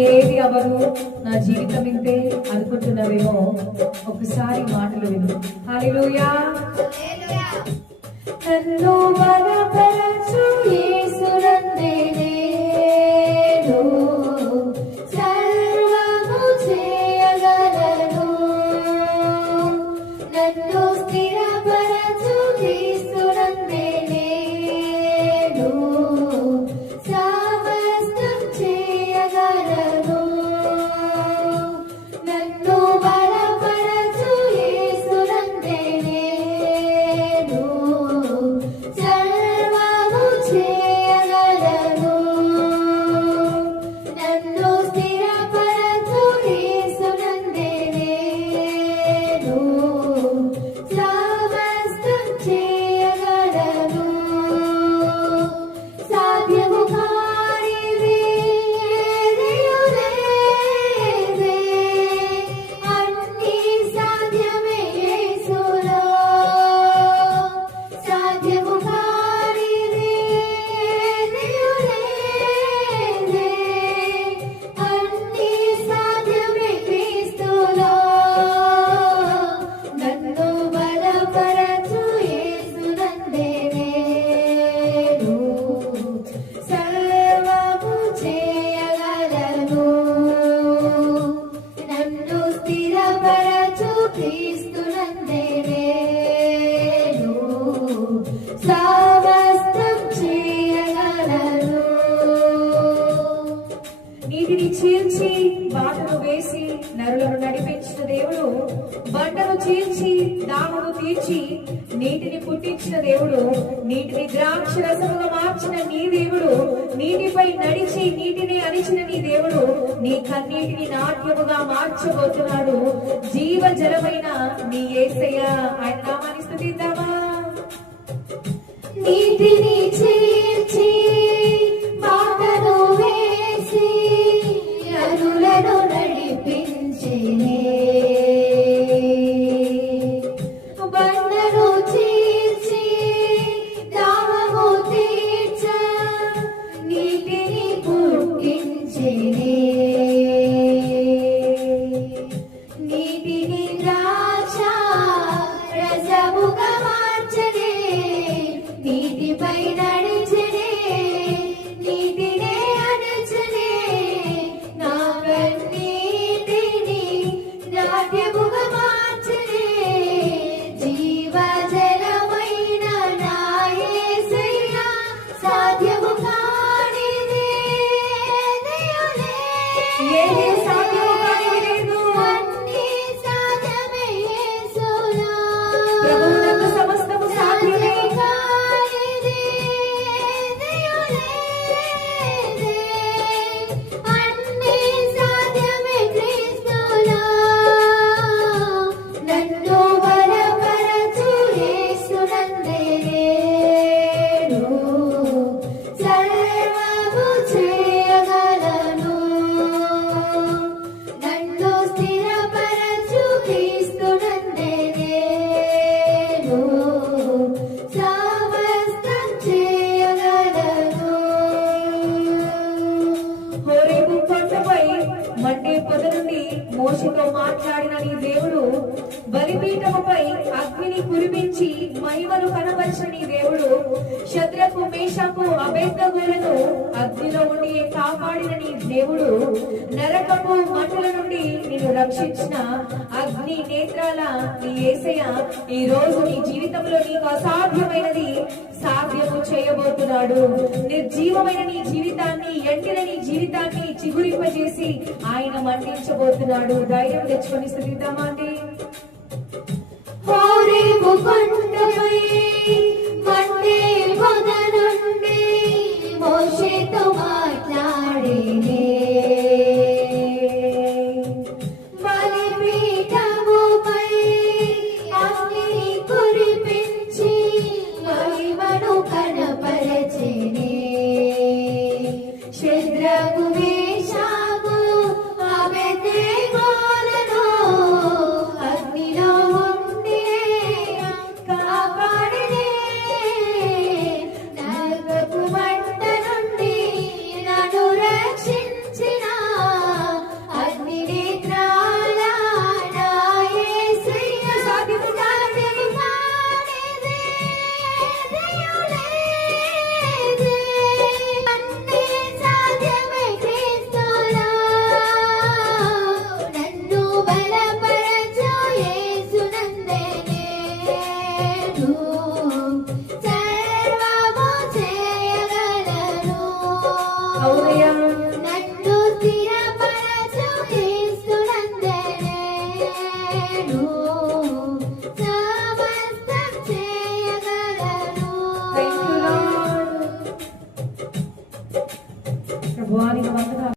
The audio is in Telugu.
ఏది అవరు నా జీవితం ఇంతే అనుకుంటున్నావేమో. ఒకసారి మాటలు విను. హల్లెలూయా. నన్ను బలపరచు. నీటిని చీల్చి బాటను వేసి నరులను నడిపించిన దేవుడు బండను చీల్చి దామును తీర్చి నీటిని పుట్టించిన దేవుడు నీటిని ద్రాక్ష రసముగా మార్చిన నీ దేవుడు నీటిపై నడిచి నీటిని అణిచిన నీ దేవుడు నీ కన్నీటిని నాట్యముగా మార్చబోతున్నాడు. జీవ జలమైన నీ ఏసయ్య. ఆయన నామాన్ని స్థుతిద్దామా? నీటిని చీల్చి నడిపించినే ఏది మోషతో మాట్లాడిన నీ దేవుడు బలిపీఠముపై అగ్నిని కురిపించి మహిమను కనపరచని దేవుడు శత్రకు మేషకు అభేదగులను అగ్నిలో ఉండి కాపాడినని దేవుడు నరకపు మంటల నుండి నిన్ను రక్షించిన అగ్ని నేత్రాల నీ ఏసయ ఈ రోజు నీ జీవితంలో నీకు అసాధ్యమైనది సాధ్యము చేయబోతున్నాడు. నిర్జీవమైన నీ జీవితాన్ని ఎండిన నీ జీవితాన్ని చిగురింపజేసి ఆయన మండించబోతున్నాడు ధైర్యం తెచ్చుకొని స్థితిద్దామా মুকুন্দ you.